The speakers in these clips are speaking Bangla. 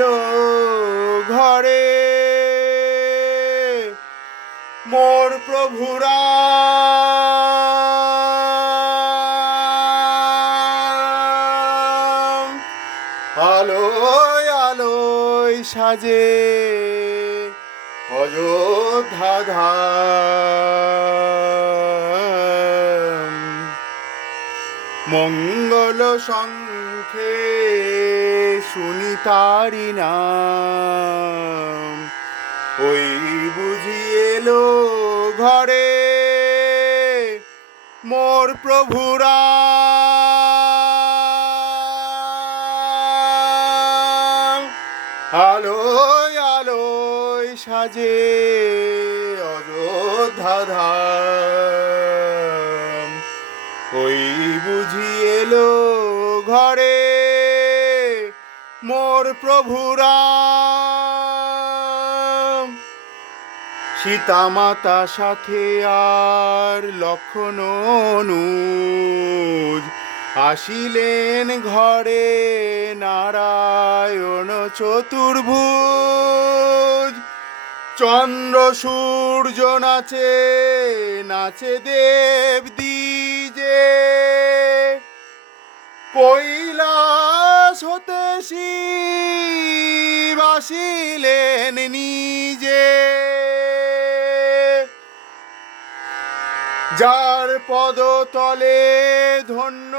এলো ঘরে মোর প্রভু রাম। আলোয় আলোয় সাজে অযোধ্যা ধাম। মঙ্গল শঙ্খে শুনি তারি নাম। ওই বুঝি এলো ঘরে মোর প্রভু রাম। আলোয় আলোয় সাজে অযোধ্যা ধাম। ওই বুঝি এলো ঘরে মোর প্রভু রাম। সীতা মাতা সাথে আর লক্ষণ অনুজ আসিলেন ঘরে নারায়ণ চতুর্ভুজ। চন্দ্র সূর্য নাচে নাচে দেব দ্বিজে। কৈলাস হতে শিব আসিলেন নিজে। যার পদতলে ধন্য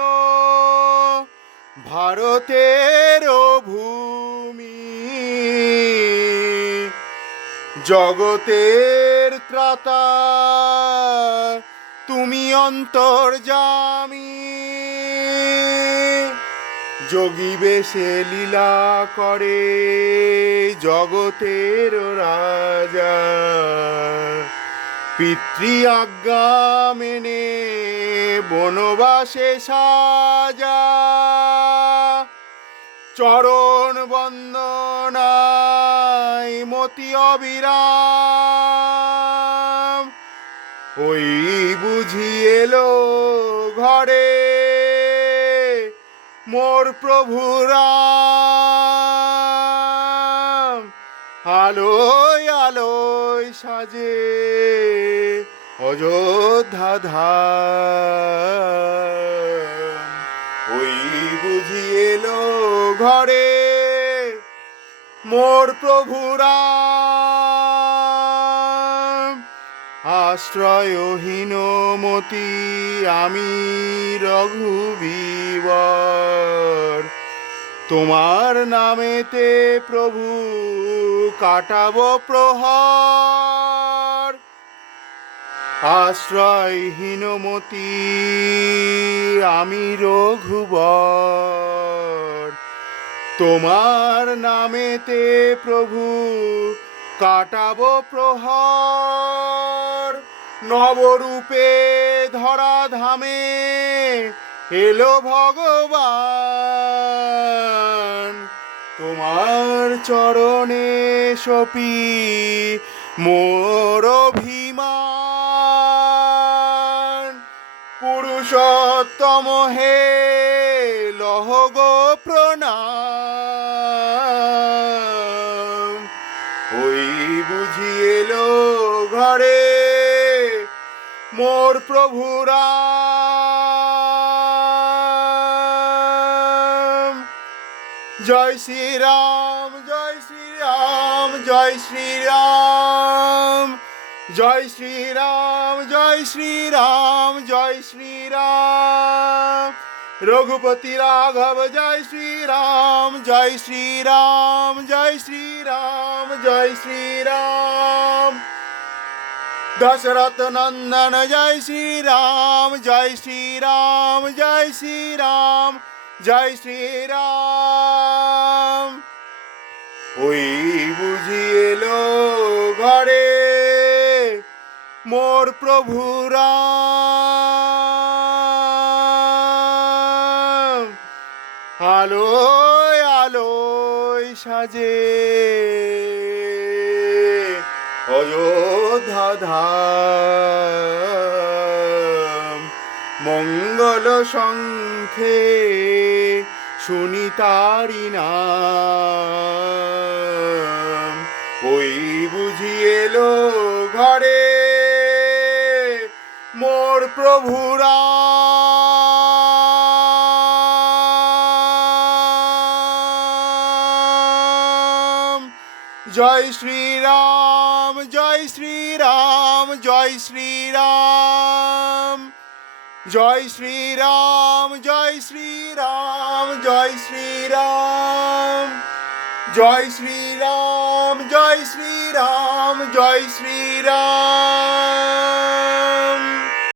ভারতের ভূমি। জগতের ত্রাতা তুমি অন্তর্যামী। যোগী বেশে লীলা করে জগতের রাজা। পিতৃ আজ্ঞা মেনে বনবাসে সাজা। চরণ বন্দনায় মতি অবিরাম। ওই বুঝি এলো ঘরে মোর প্রভু রাম। আলোয় আলোয় সাজে অযোধ্যা ধাম। ওই বুঝি এলো ঘরে মোর প্রভু রাম। আশ্রয়হীন মতি আমি রঘুবীর। তোমার নামেতে প্রভু কাটাবো প্রহর। আশ্রয়হীন মতি আমি রঘুবর। তোমার নামেতে প্রভু কাটাবো প্রহর। নবরূপে ধরা ধামে এলো ভগবান। তোমার চরণে সপি মোর অভিমান। পুরুষোত্তম হে লহ গো প্রণাম। ওই বুঝি এলো ঘরে মোর প্রভু রাম। জয় শ্রীরাম জয় শ্রীরাম জয় শ্রীরাম। জয় শ্রীরাম জয় শ্রীরাম জয় শ্রীরাম। রঘুপতি রাঘব জয় শ্রীরাম জয় শ্রীরাম জয় শ্রীরাম জয় শ্রীরাম। দশরথ নন্দন জয় শ্রীরাম জয় শ্রীরাম জয় শ্রীরাম জয় শ্রীরাম। ওই বুঝি এলো ঘরে মোর প্রভু রাম। আলোয় আলোয় সাজে অযোধ্যা ধাম। মঙ্গল শঙ্খে শুনি তারি নাম। ওই বুঝি এলো ঘরে মোর প্রভুরা। জয় শ্রীরাম, জয় শ্রীরাম, জয় শ্রীরাম, জয় শ্রীরাম, জয় শ্রীরাম, জয় শ্রীরাম, জয় শ্রীরাম, জয় শ্রীরাম, জয় শ্রীরাম।